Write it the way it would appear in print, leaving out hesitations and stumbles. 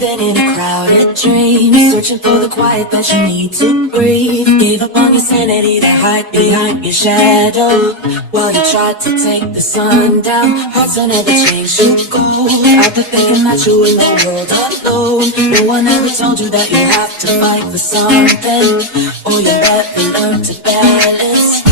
living in a crowded dream, searching for the quiet that you need to breathe. Gave up on your sanity to hide behind your shadow, while you tried to take the sun down. Hearts will never change to gold. I've been thinking that you in the world alone. No one ever told you that you have to fight for something, or you'll never learn to balance.